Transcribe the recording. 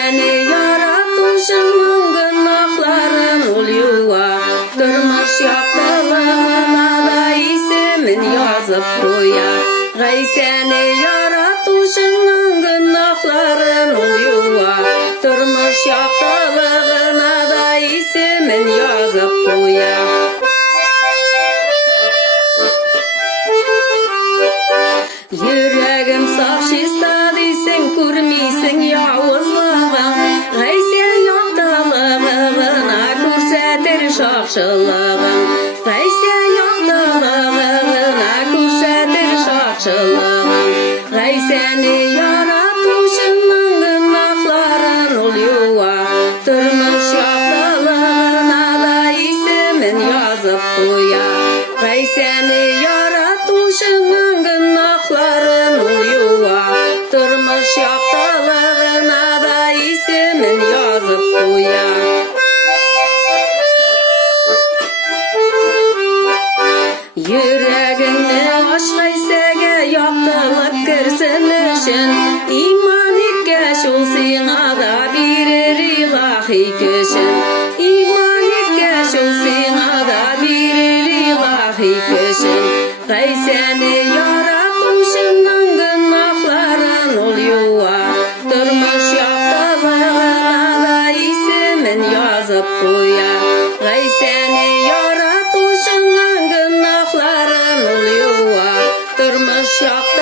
seni yaratuşunun günahların ol yuva. Durmuş yaptığına da ismin yazıp koya. Gay seni yaratuşunun günahların ol yuva. Durmuş yaptığına da ismin yazıp koya. Yüreğim saf şista deysen көрмейсің яуызлығын. Гай sen yoqdılığına көрсәтер шақшылығын. Гай sen yoqdılığına көрсәтер шақшылығын. Гай seni yaratушының günahların ol yuva. Turmuş yoqdılığına da ismin yazıp koya. Gay seni yaratушының günahların ol yuva. Turmuş yoqdılığına da ismin yazıp koya. Yüreğini aşkaysaga yoqdılık kirsin üçün. İman etkeş ol sana da birer ilahi köşün. İman etkeş ol sana da birer ilahi köşün. Gay seni yaratuşunun günahların ol yuva. Turmuş yoqdılığına da ismin yazıp koya. Gay seni yaratuşunun günahların ol yuva. Turmuş yoqdılığına